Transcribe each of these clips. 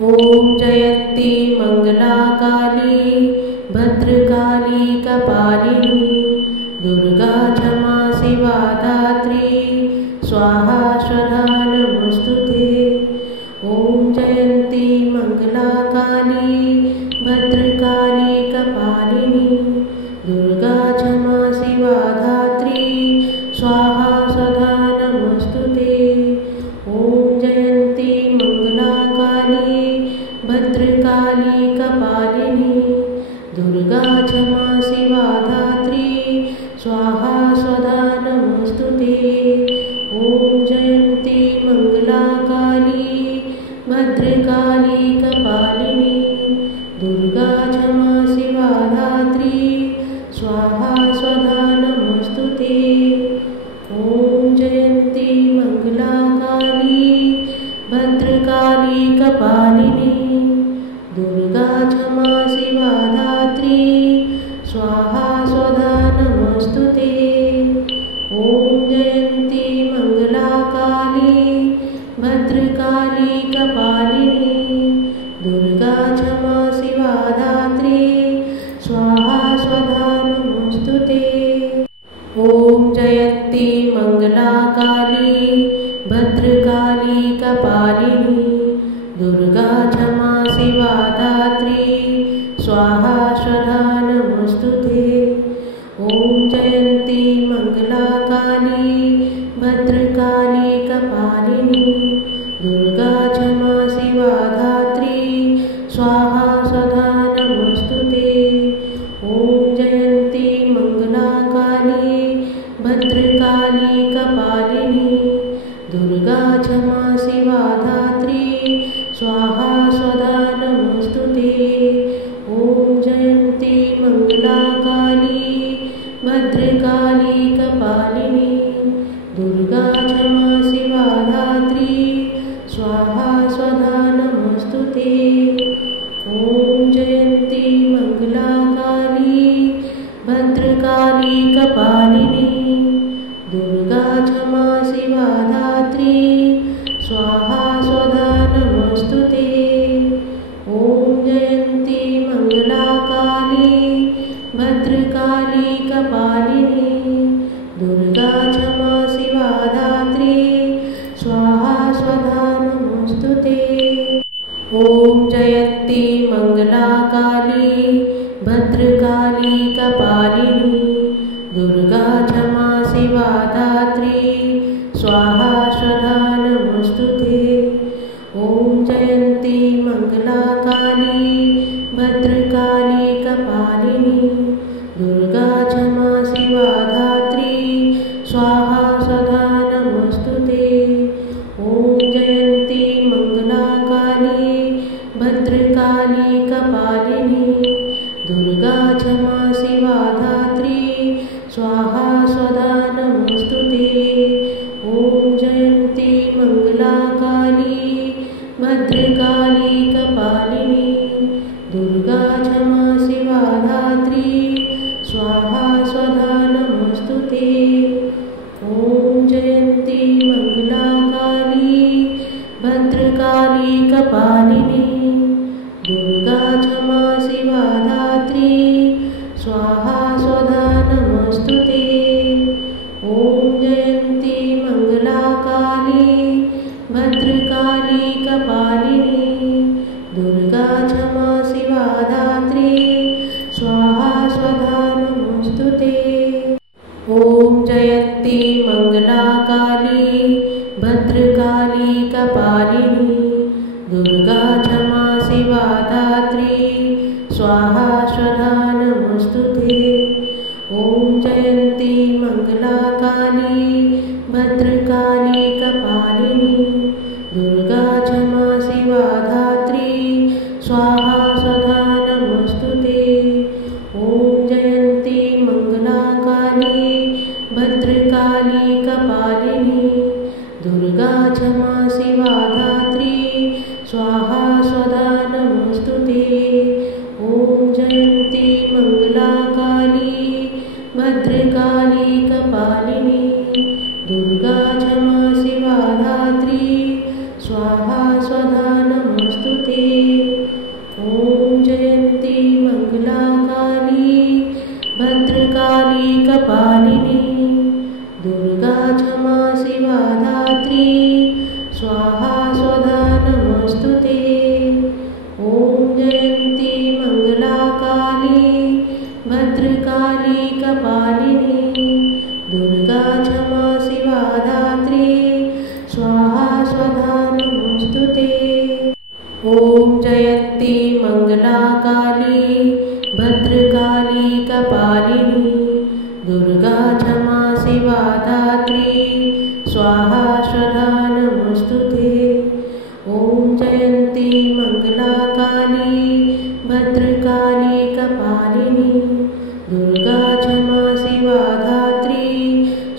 ॐ जयन्ती मङ्गलाकाली भद्रकाली कपालिनी दुर्गा क्षमा शिवा धात्री स्वाहा स्वधा नमोस्तुते। ॐ जयन्ती मङ्गलाकाली भद्रकाली कपालिनी दुर्गा क्षमा शिवा धात्री स्वाहा स्वधा नमोस्तुते। ॐ जयन्ती मङ्गलाकाली भद्रकाली कपालिनी दुर्गा क्षमा शिवा धात्री स्वाहा स्वधा नमोस्तुते। ॐ जयन्ती मङ्गलाकाली भद्रकाली कपालिनी दुर्गा क्षमा शिवा धात्री स्वाहा स्वधा नमोस्तुते। ॐ जयन्ती मङ्गलाकाली भद्रकाली कपालिनी दुर्गा क्षमा शिवा धात्री स्वाहा स्वधा नमोस्तुते। ॐ जयन्ती मङ्गलाकाली भद्रकाली कपालिनी दुर्गा क्षमा शिवा धात्री स्वाहा स्वधा नमोस्तुते। ॐ जयन्ती मङ्गलाकाली भद्रकाली कपालिनी दुर्गा क्षमा शिवा धात्री स्वाहा स्वधा नमोस्तुते। ॐ जयन्ती मङ्गलाकाली भद्रकाली कपालिनी दुर्गा क्षमा शिवा धात्री स्वाहा स्वधा नमोस्तुते। ॐ जयन्ती मङ्गलाकाली भद्रकाली कपालिनी दुर्गा क्षमा शिवा धात्री स्वाहा स्वधा नमोस्तुते। ॐ जयन्ती मङ्गलाकाली भद्रकाली कपालिनी दुर्गा क्षमा शिवा धात्री स्वाहा स्वधा नमोस्तुते। ॐ जयन्ती मङ्गलाकाली भद्रकाली कपालिनी दुर्गा क्षमा शिवा धात्री स्वाहा स्वधा नमोस्तुते। ॐ जयन्ती मङ्गलाकाली भद्रकाली कपालिनी दुर्गा क्षमा शिवा धात्री स्वाहा स्वधा नमोस्तुते। ॐ जयन्ती मङ्गलाकाली भद्रकाली कपालिनी दुर्गा क्षमा शिवा धात्री स्वाहा स्वधा नमोस्तुते। ॐ जयन्ती मङ्गलाकाली भद्रकाली कपालिनी दुर्गा क्षमा शिवा धात्री स्वाहा स्वधा नमोस्तुते। ॐ जयन्ती मङ्गलाकाली भद्रकाली कपालिनी दुर्गा क्षमा शिवा धात्री स्वाहा स्वधा नमोस्तुते। ॐ जयन्ती मङ्गलाकाली भद्रकाली कपालिनी दुर्गा क्षमा शिवा धात्री स्वाहा स्वधा नमोस्तुते। ॐ जयन्ती मङ्गलाकाली भद्रकाली कपालिनी दुर्गा क्षमा शिवा धात्री स्वाहा स्वधा नमोस्तुते। ॐ जयन्ती मङ्गलाकाली भद्रकाली कपालिनी दुर्गा क्षमा शिवा धात्री स्वाहा स्वधा नमोस्तुते। ॐ जयन्ती मङ्गलाकाली भद्रकाली कपालिनी दुर्गा क्षमा शिवा धात्री स्वाहा स्वधा नमोस्तुते। ॐ जयन्ती मङ्गलाकाली भद्रकाली कपालिनी दुर्गा क्षमा शिवा धात्री स्वाहा स्वधा नमोस्तुते। ॐ जयन्ती मङ्गलाकाली भद्रकाली कपालिनी दुर्गा क्षमा शिवा धात्री स्वाहा स्वधा नमोस्तुते। ॐ जयन्ती मङ्गलाकाली भद्रकाली कपालिनी दुर्गा क्षमा शिवा धात्री स्वाहा स्वधा नमोस्तुते। जयन्ती मङ्गलाकाली भद्रकाली कपालिनी दुर्गा क्षमा शिवा धात्री स्वाहा स्वधा नमोऽस्तुते। ॐ जयन्ती मङ्गलाकाली भद्रकाली कपालिनी दुर्गा क्षमा शिवा धात्री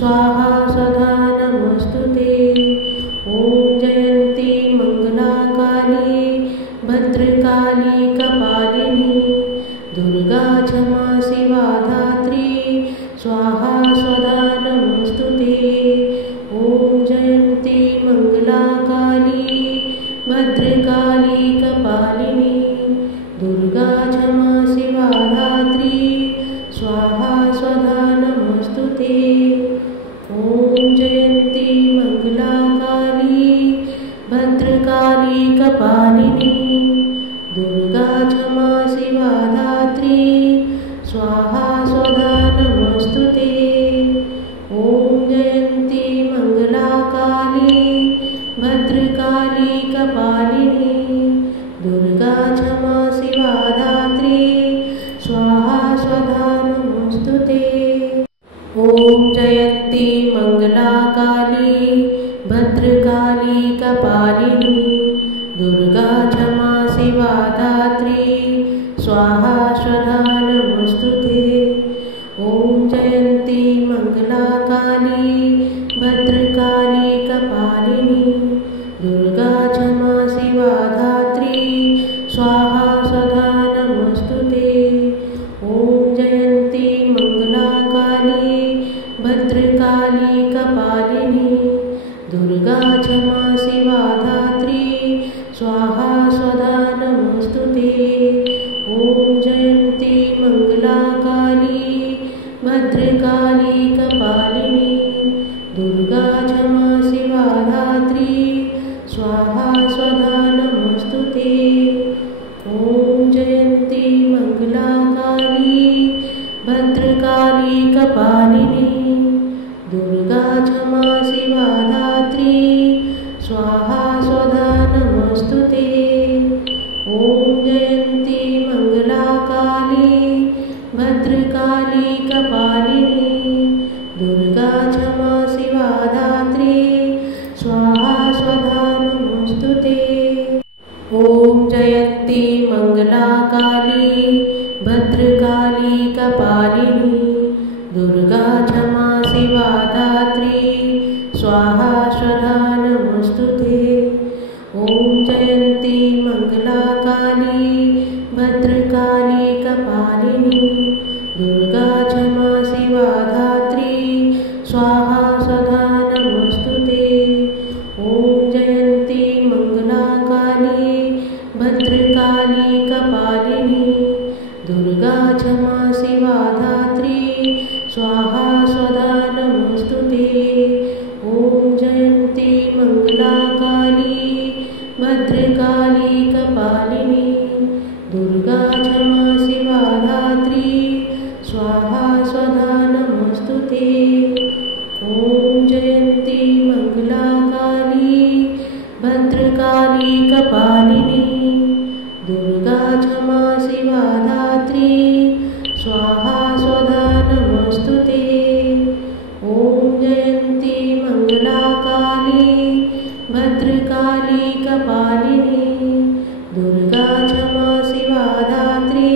स्वाहा स्वधा नमोऽस्तुते। ॐ जयन्ती मङ्गलाकाली भद्रकाली कपालिनी दुर्गा क्षमा शिवा धात्री स्वाहा स्वधा नमोऽस्तुते। ॐ जयन्ती मङ्गलाकाली भद्रकाली कपालिनी दुर्गा क्षमा शिवा धात्री स्वाहा स्वधा नमोऽस्तुते। ॐ जयन्ती मङ्गलाकाली भद्रकाली कपालिनी दुर्गा क्षमा शिवा धात्री स्वाहा स्वधा नमोऽस्तुते। ॐ जयन्ती मङ्गलाकाली भद्रकाली कपालिनी दुर्गा क्षमा शिवा धात्री स्वाहा स्वधा नमोऽस्तुते। ॐ जयन्ती मङ्गलाकाली भद्रकाली कपालिनी दुर्गा क्षमा शिवा धात्री स्वाहा स्वधा नमोऽस्तुते। ॐ जयन्ती मङ्गलाकाली भद्रकाली कपालिनी दुर्गा क्षमा शिवा धात्री स्वाहा स्वधा नमोऽस्तुते। ॐ जयन्ती मङ्गलाकाली भद्रकाली कपालिनी दुर्गा क्षमा शिवा धात्री स्वाहा स्वधा नमोऽस्तुते। ॐ जयन्ती मङ्गलाकाली भद्रकाली कपालिनी दुर्गा क्षमा शिवा धात्री स्वाहा स्वधा नमोऽस्तुते। ॐ जयन्ती मङ्गलाकाली भद्रकाली कपालिनी दुर्गा क्षमा शिवा धात्री स्वाहा स्वधा नमोऽस्तुते। ॐ जयन्ती मङ्गलाकाली भद्रकाली कपालिनी दुर्गा क्षमा शिवा धात्री स्वाहा स्वधा नमोऽस्तुते। ॐ जयन्ती मङ्गलाकाली भद्रकाली कपालिनी दुर्गा क्षमा शिवा धात्री स्वाहा स्वधा नमोऽस्तुते। ॐ जयन्ती मङ्गलाकाली भद्रकाली कपालिनी दुर्गा क्षमा शिवा धात्री स्वाहा स्वधा नमोऽस्तुते। ॐ जयन्ती मङ्गलाकाली भद्रकाली कपालिनी दुर्गा क्षमा शिवा धात्री स्वाहा स्वधा नमोऽस्तुते। ॐ जयन्ती मङ्गलाकाली भद्रकाली कपालिनी दुर्गा क्षमा शिवा धात्री स्वाहा स्वधा नमोऽस्तुते। ॐ जयन्ती मङ्गलाकाली भद्रकाली कपालिनी दुर्गा क्षमा शिवा धात्री स्वाहा स्वधा नमोऽस्तुते। ॐ जयन्ती मङ्गलाकाली भद्रकाली कपालिनी दुर्गा क्षमा शिवा धात्री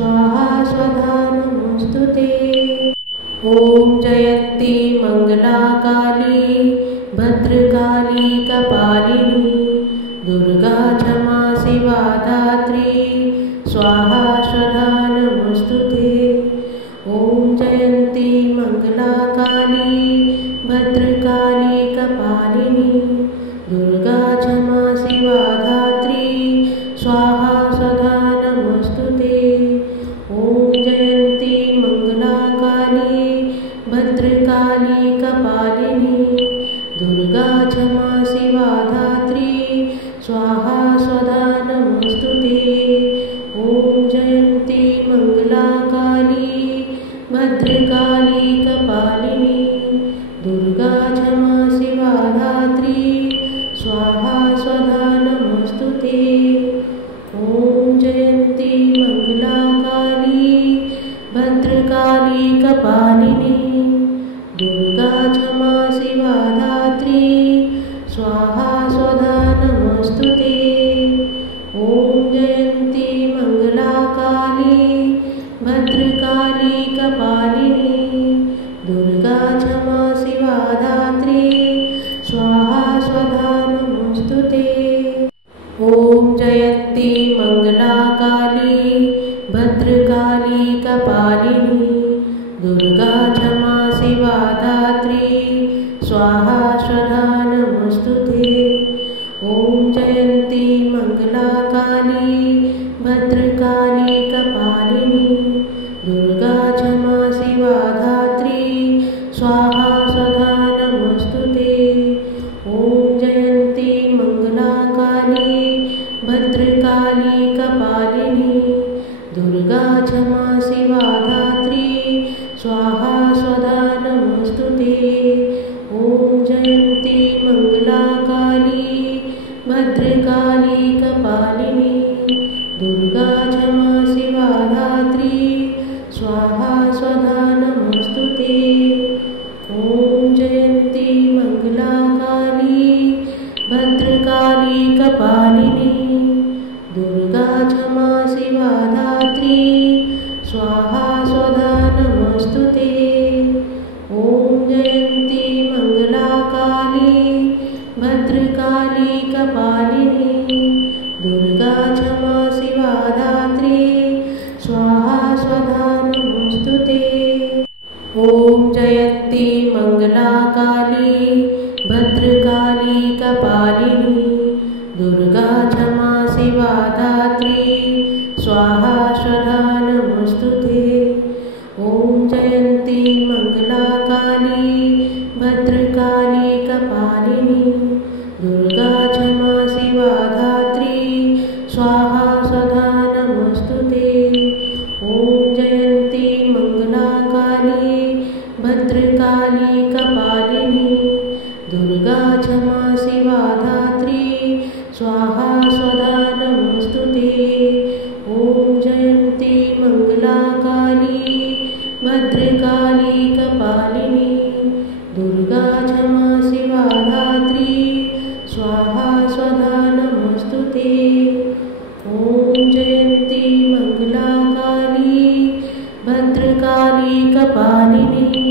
स्वाहा स्वधा नमोऽस्तुते। ॐ जयन्ती मङ्गलाकाली भद्रकाली कपालिनी दुर्गा क्षमा शिवा धात्री स्वाहा स्वधा नमोऽस्तुते। ॐ जयन्ती मङ्गलाकाली भद्रकाली कपालिनी दुर्गा क्षमा शिवा धात्री स्वाहा स्वधा नमोऽस्तुते। ॐ जयन्ती मङ्गलाकाली भद्रकाली कपालिनी दुर्गा क्षमा शिवा धात्री स्वाहा स्वधा नमोऽस्तुते। ॐ जयन्ती मङ्गलाकाली भद्रकाली कपालिनी दुर्गा क्षमा शिवा धात्री स्वाहा स्वधा नमोऽस्तुते। जयन्ती मङ्गलाकाली भद्रकाली कपालिनी दुर्गा क्षमा शिवा धात्री स्वाहा स्वधा नमोस्तुते। ॐ जयन्ती मङ्गलाकाली भद्रकाली कपालिनी दुर्गा क्षमा शिवा धात्री स्वाहा स्वधा नमोस्तुते। ॐ जयन्ती मङ्गलाकाली भद्रकाली कपालिनी दुर्गा क्षमा शिवा धात्री स्वाहा स्वधा नमोस्तुते। ॐ जयन्ती मङ्गलाकाली भद्रकाली कपालिनी दुर्गा क्षमा शिवा धात्री स्वाहा स्वधा नमोस्तुते। ॐ जयन्ती मङ्गलाकाली भद्रकाली कपालिनी दुर्गा क्षमा शिवा धात्री स्वाहा स्वधा नमोस्तुते। ॐ जयन्ती मङ्गलाकाली भद्रकाली कपालिनी दुर्गा क्षमा शिवा धात्री स्वाहा स्वधा नमोस्तुते। ॐ जयन्ती मङ्गलाकाली भद्रकाली कपालिनी दुर्गा क्षमा शिवा धात्री स्वाहा स्वधा नमोस्तुते। ॐ जयन्ती मङ्गलाकाली भद्रकाली कपालिनी दुर्गा क्षमा शिवा धात्री स्वाहा स्वधा नमोस्तुते। ॐ जयन्ती मङ्गलाकाली भद्रकाली कपालिनी दुर्गा क्षमा शिवा धात्री स्वाहा स्वधा नमोस्तुते। ॐ जयन्ती मङ्गलाकाली भद्रकाली कपालिनी दुर्गा क्षमा शिवा धात्री स्वाहा स्वधा नमोस्तुते। ॐ जयन्ती मङ्गलाकाली भद्रकाली कपालिनी